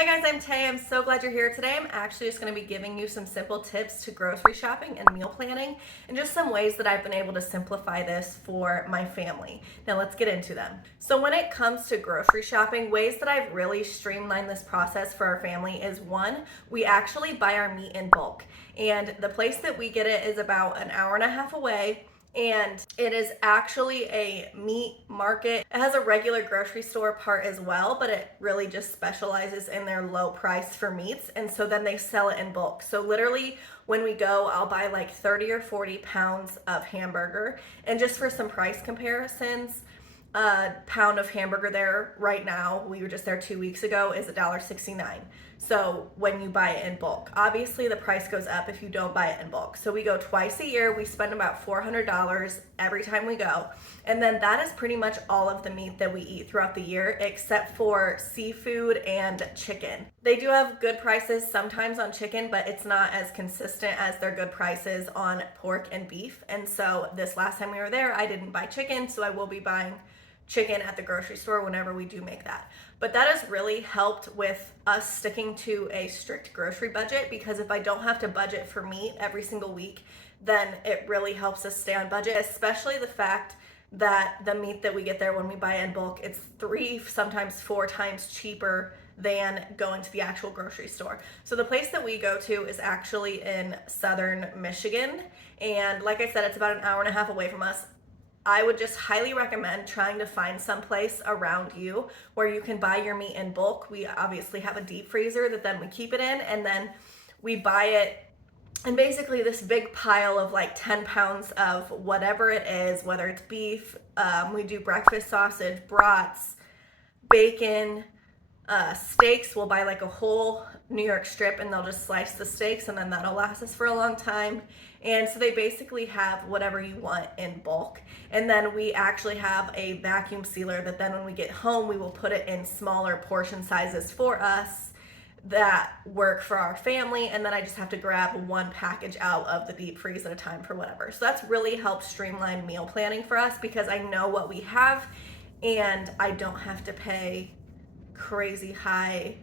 Hi guys, I'm Tay. I'm so glad you're here today. I'm actually just going to be giving you some simple tips to grocery shopping and meal planning and just some ways that I've been able to simplify this for my family. Now let's get into them. So when it comes to grocery shopping, ways that I've really streamlined this process for our family is one, we actually buy our meat in bulk. And the place that we get it is about an hour and a half away. And it is actually a meat market. It has a regular grocery store part as well, but it really just specializes in their low price for meats. And so then they sell it in bulk. So literally when we go, I'll buy like 30 or 40 pounds of hamburger. And just for some price comparisons, a pound of hamburger there right now, we were just there 2 weeks ago, is $1.69. So when you buy it in bulk, obviously the price goes up if you don't buy it in bulk. So we go twice a year. We spend about $400 every time we go. And then that is pretty much all of the meat that we eat throughout the year, except for seafood and chicken. They do have good prices sometimes on chicken, but it's not as consistent as their good prices on pork and beef. And so this last time we were there, I didn't buy chicken, so I will be buying chicken at the grocery store whenever we do make that. But that has really helped with us sticking to a strict grocery budget, because if I don't have to budget for meat every single week, then it really helps us stay on budget, especially the fact that the meat that we get there when we buy in bulk, it's 3, sometimes 4 times cheaper than going to the actual grocery store. So the place that we go to is actually in southern Michigan. And like I said, it's about an hour and a half away from us. I would just highly recommend trying to find some place around you where you can buy your meat in bulk. We obviously have a deep freezer that then we keep it in, and then we buy it in basically this big pile of like 10 pounds of whatever it is, whether it's beef, we do breakfast sausage, brats, bacon, steaks. We'll buy like a whole New York strip and they'll just slice the steaks, and then that'll last us for a long time. And so they basically have whatever you want in bulk. And then we actually have a vacuum sealer that then when we get home, we will put it in smaller portion sizes for us that work for our family. And then I just have to grab one package out of the deep freeze at a time for whatever. So that's really helped streamline meal planning for us, because I know what we have and I don't have to pay crazy high.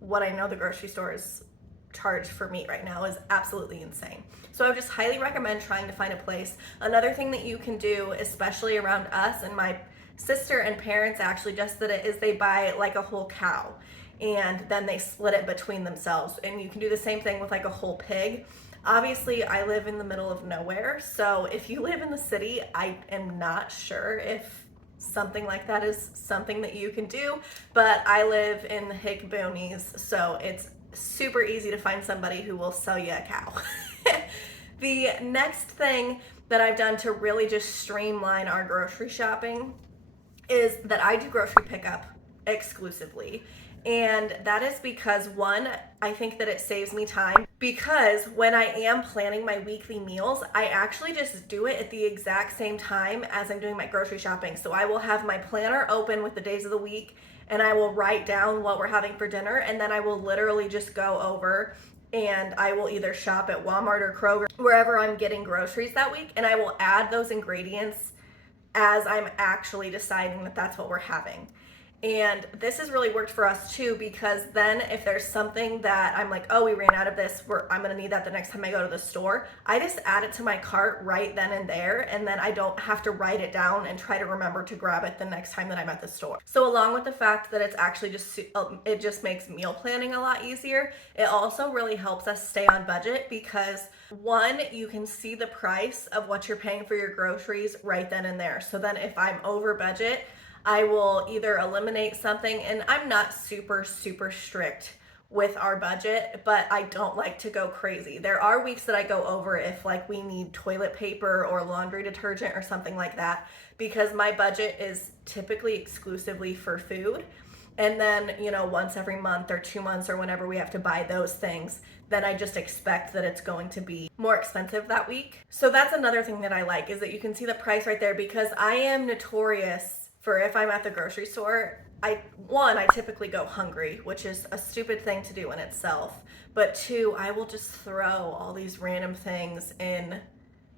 What I know the grocery stores charge for meat right now is absolutely insane. So I would just highly recommend trying to find a place. Another thing that you can do, especially around us, and my sister and parents actually just did it, is they buy like a whole cow and then they split it between themselves. And you can do the same thing with like a whole pig. Obviously, I live in the middle of nowhere, so if you live in the city, I am not sure if something like that is something that you can do, but I live in the hick boonies, so it's super easy to find somebody who will sell you a cow. The next thing that I've done to really just streamline our grocery shopping is that I do grocery pickup exclusively. And that is because, one, I think that it saves me time, because when I am planning my weekly meals, I actually just do it at the exact same time as I'm doing my grocery shopping. So I will have my planner open with the days of the week, and I will write down what we're having for dinner, and then I will literally just go over and I will either shop at Walmart or Kroger, wherever I'm getting groceries that week, and I will add those ingredients as I'm actually deciding that that's what we're having. And this has really worked for us too, because then if there's something that I'm like, oh, we ran out of this, I'm gonna need that the next time I go to the store, I just add it to my cart right then and there, and then I don't have to write it down and try to remember to grab it the next time that I'm at the store. So along with the fact that it's actually it just makes meal planning a lot easier, it also really helps us stay on budget, because one, you can see the price of what you're paying for your groceries right then and there. So then if I'm over budget, I will either eliminate something, and I'm not super strict with our budget, but I don't like to go crazy. There are weeks that I go over if like we need toilet paper or laundry detergent or something like that, because my budget is typically exclusively for food. And then, once every month or 2 months or whenever we have to buy those things, then I just expect that it's going to be more expensive that week. So that's another thing that I like, is that you can see the price right there, because I am notorious for, if I'm at the grocery store, I typically go hungry, which is a stupid thing to do in itself. But two, I will just throw all these random things in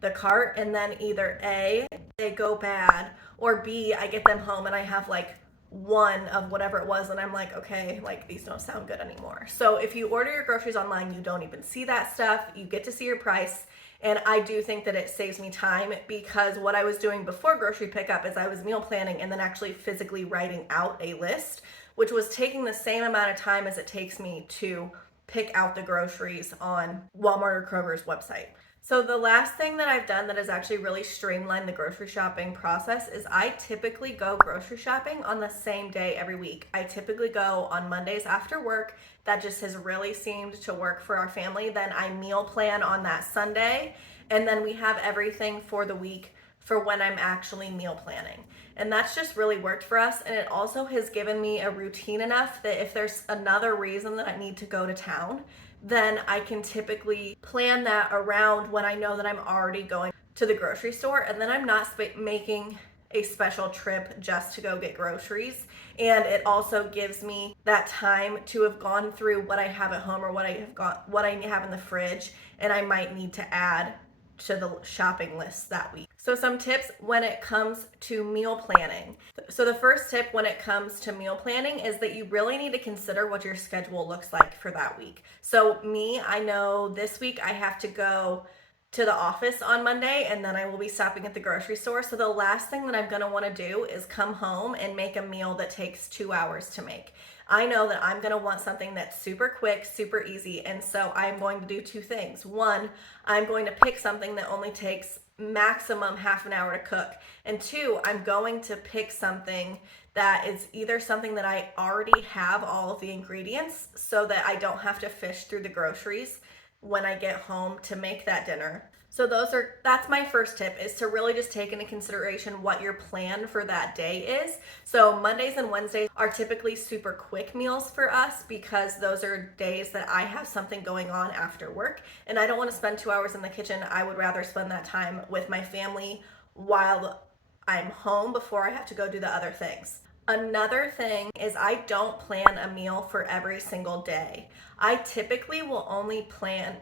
the cart, and then either A, they go bad, or B, I get them home and I have like one of whatever it was, and I'm like, okay, like these don't sound good anymore. So if you order your groceries online, you don't even see that stuff. You get to see your price. And I do think that it saves me time, because what I was doing before grocery pickup is I was meal planning and then actually physically writing out a list, which was taking the same amount of time as it takes me to pick out the groceries on Walmart or Kroger's website. So the last thing that I've done that has actually really streamlined the grocery shopping process is I typically go grocery shopping on the same day every week. I typically go on Mondays after work. That just has really seemed to work for our family. Then I meal plan on that Sunday, and then we have everything for the week for when I'm actually meal planning. And that's just really worked for us. And it also has given me a routine enough that if there's another reason that I need to go to town, then I can typically plan that around when I know that I'm already going to the grocery store, and then I'm not making a special trip just to go get groceries. And it also gives me that time to have gone through what I have at home or what I have in the fridge, and I might need to add to the shopping list that week. So some tips when it comes to meal planning. So the first tip when it comes to meal planning is that you really need to consider what your schedule looks like for that week. So me, I know this week I have to go to the office on Monday, and then I will be stopping at the grocery store. So the last thing that I'm gonna wanna do is come home and make a meal that takes 2 hours to make. I know that I'm gonna want something that's super quick, super easy, and so I'm going to do two things. One, I'm going to pick something that only takes maximum half an hour to cook. And two, I'm going to pick something that is either something that I already have all of the ingredients so that I don't have to fish through the groceries when I get home to make that dinner. So that's my first tip, is to really just take into consideration what your plan for that day is. So Mondays and Wednesdays are typically super quick meals for us, because those are days that I have something going on after work and I don't want to spend 2 hours in the kitchen. I would rather spend that time with my family while I'm home before I have to go do the other things. Another thing is I don't plan a meal for every single day. I typically will only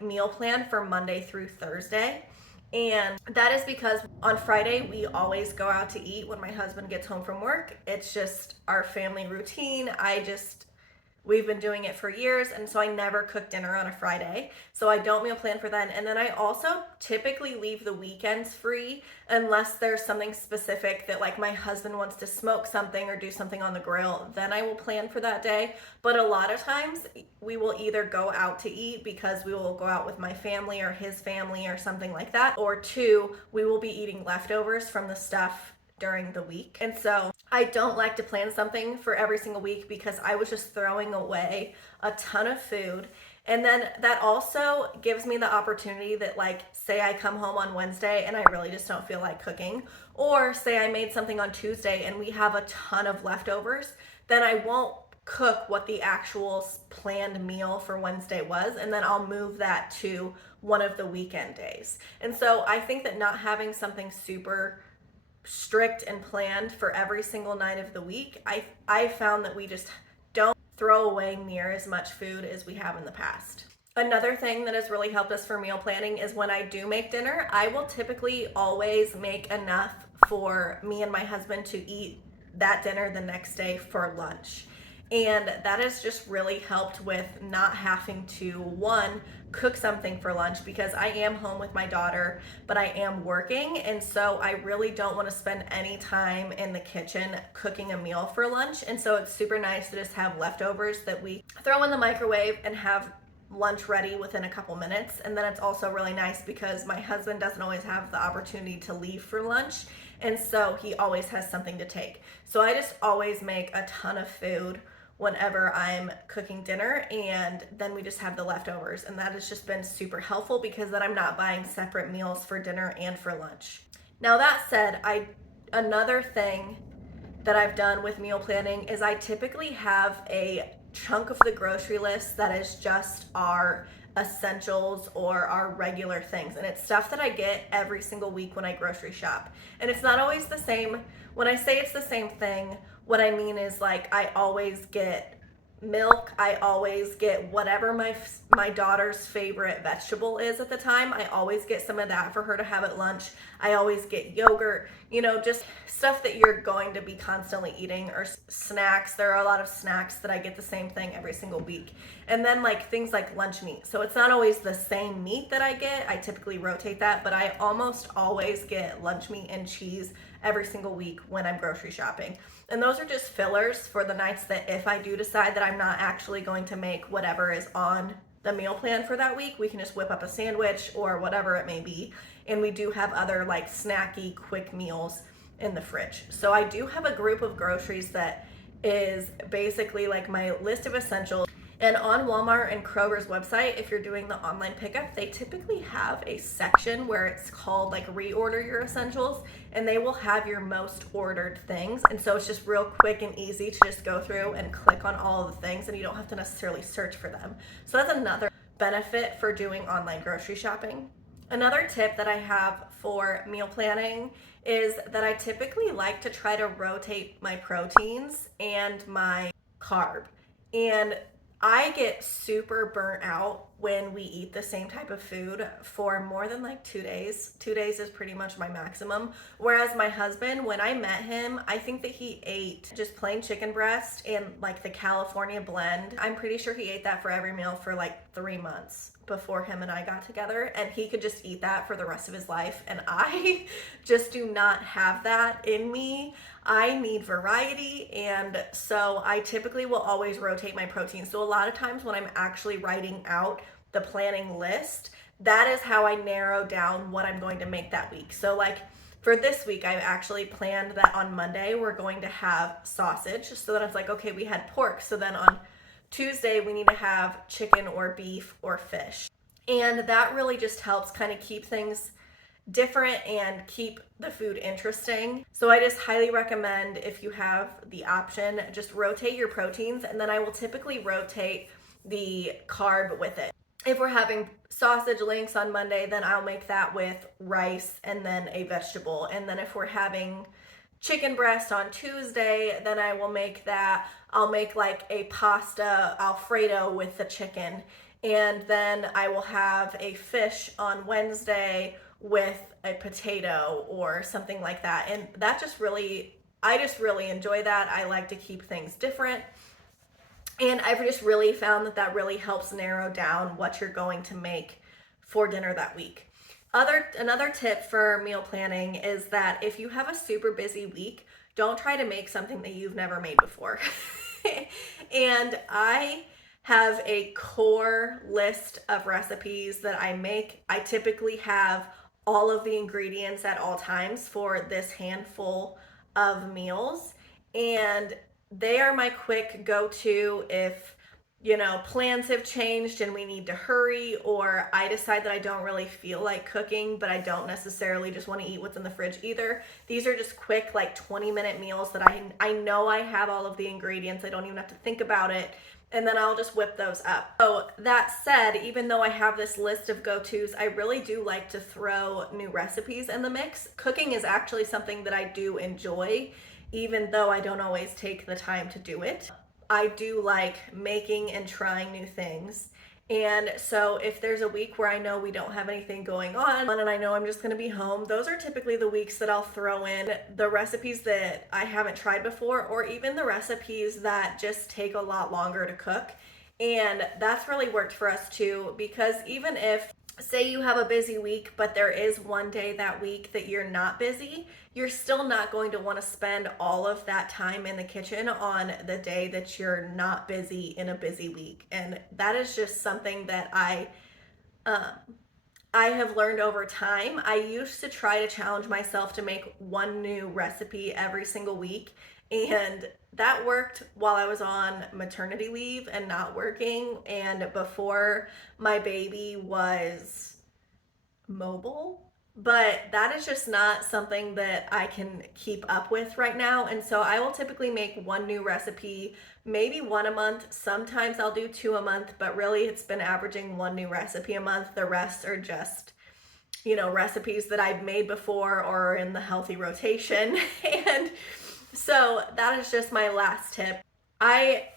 meal plan for Monday through Thursday. And that is because on Friday, we always go out to eat when my husband gets home from work. It's just our family routine. We've been doing it for years, and so I never cook dinner on a Friday. So I don't meal plan for that. And then I also typically leave the weekends free unless there's something specific that, like, my husband wants to smoke something or do something on the grill. Then I will plan for that day. But a lot of times we will either go out to eat because we will go out with my family or his family or something like that. Or two, we will be eating leftovers from the stuff during the week. And so I don't like to plan something for every single week, because I was just throwing away a ton of food. And then that also gives me the opportunity that, like, say I come home on Wednesday and I really just don't feel like cooking, or say I made something on Tuesday and we have a ton of leftovers, then I won't cook what the actual planned meal for Wednesday was, and then I'll move that to one of the weekend days. And so I think that not having something super strict and planned for every single night of the week, I found that we just don't throw away near as much food as we have in the past. Another thing that has really helped us for meal planning is when I do make dinner, I will typically always make enough for me and my husband to eat that dinner the next day for lunch. And that has just really helped with not having to, one, cook something for lunch, because I am home with my daughter, but I am working. And so I really don't want to spend any time in the kitchen cooking a meal for lunch. And so it's super nice to just have leftovers that we throw in the microwave and have lunch ready within a couple minutes. And then it's also really nice because my husband doesn't always have the opportunity to leave for lunch. And so he always has something to take. So I just always make a ton of food whenever I'm cooking dinner, and then we just have the leftovers. And that has just been super helpful, because then I'm not buying separate meals for dinner and for lunch. Now that said, another thing that I've done with meal planning is I typically have a chunk of the grocery list that is just our essentials or our regular things. And it's stuff that I get every single week when I grocery shop. And it's not always the same. When I say it's the same thing, what I mean is, like, I always get Milk, I always get whatever my daughter's favorite vegetable is at the time. I always get some of that for her to have at lunch. I always get yogurt, just stuff that you're going to be constantly eating, or snacks. There are a lot of snacks that I get the same thing every single week. And then like things like lunch meat. So it's not always the same meat that I get. I typically rotate that, but I almost always get lunch meat and cheese every single week when I'm grocery shopping. And those are just fillers for the nights that if I do decide that I'm not actually going to make whatever is on the meal plan for that week, we can just whip up a sandwich or whatever it may be. And we do have other like snacky quick meals in the fridge. So I do have a group of groceries that is basically like my list of essentials. And on Walmart and Kroger's website, if you're doing the online pickup, they typically have a section where it's called like reorder your essentials, and they will have your most ordered things. And so it's just real quick and easy to just go through and click on all of the things, and you don't have to necessarily search for them. So that's another benefit for doing online grocery shopping. Another tip that I have for meal planning is that I typically like to try to rotate my proteins and my carb. And I get super burnt out when we eat the same type of food for more than like 2 days. 2 days is pretty much my maximum. Whereas my husband, when I met him, I think that he ate just plain chicken breast and like the California blend. I'm pretty sure he ate that for every meal for like 3 months before him and I got together, and he could just eat that for the rest of his life. And I just do not have that in me. I need variety, and so I typically will always rotate my protein. So a lot of times when I'm actually writing out the planning list, that is how I narrow down what I'm going to make that week. So like for this week, I've actually planned that on Monday we're going to have sausage. So then it's like, okay, we had pork. So then on Tuesday, we need to have chicken or beef or fish. And that really just helps kind of keep things different and keep the food interesting. So I just highly recommend, if you have the option, just rotate your proteins, and then I will typically rotate the carb with it. If we're having sausage links on Monday, then I'll make that with rice and then a vegetable. And then if we're having chicken breast on Tuesday, then I will make that. I'll make like a pasta Alfredo with the chicken. And then I will have a fish on Wednesday with a potato or something like that. And that just really, I just really enjoy that. I like to keep things different. And I've just really found that that really helps narrow down what you're going to make for dinner that week. Another tip for meal planning is that if you have a super busy week, don't try to make something that you've never made before. And I have a core list of recipes that I make. I typically have all of the ingredients at all times for this handful of meals, and they are my quick go-to if plans have changed and we need to hurry, or I decide that I don't really feel like cooking, but I don't necessarily just want to eat what's in the fridge either. These are just quick, like 20-minute meals that I know I have all of the ingredients. I don't even have to think about it. And then I'll just whip those up. So that said, even though I have this list of go-tos, I really do like to throw new recipes in the mix. Cooking is actually something that I do enjoy, even though I don't always take the time to do it. I do like making and trying new things. And so if there's a week where I know we don't have anything going on and I know I'm just gonna be home, those are typically the weeks that I'll throw in the recipes that I haven't tried before, or even the recipes that just take a lot longer to cook. And that's really worked for us too, because even if, say you have a busy week, but there is one day that week that you're not busy, you're still not going to want to spend all of that time in the kitchen on the day that you're not busy in a busy week. And that is just something that I have learned over time. I used to try to challenge myself to make one new recipe every single week, and that worked while I was on maternity leave and not working, and before my baby was mobile. But that is just not something that I can keep up with right now. And so I will typically make one new recipe, maybe one a month. Sometimes I'll do 2 a month, but really it's been averaging one new recipe a month. The rest are just, recipes that I've made before or in the healthy rotation. And so that is just my last tip. I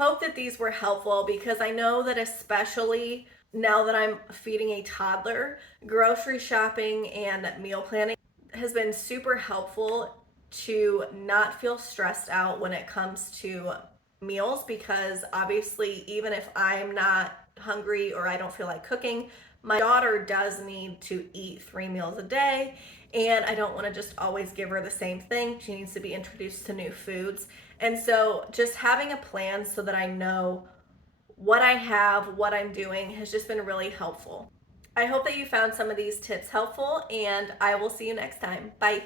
hope that these were helpful because I know that especially now that I'm feeding a toddler, grocery shopping and meal planning has been super helpful to not feel stressed out when it comes to meals, because obviously even if I'm not hungry or I don't feel like cooking, my daughter does need to eat 3 meals a day, and I don't want to just always give her the same thing. She needs to be introduced to new foods. And so just having a plan so that I know what I have, what I'm doing, has just been really helpful. I hope that you found some of these tips helpful, and I will see you next time. Bye.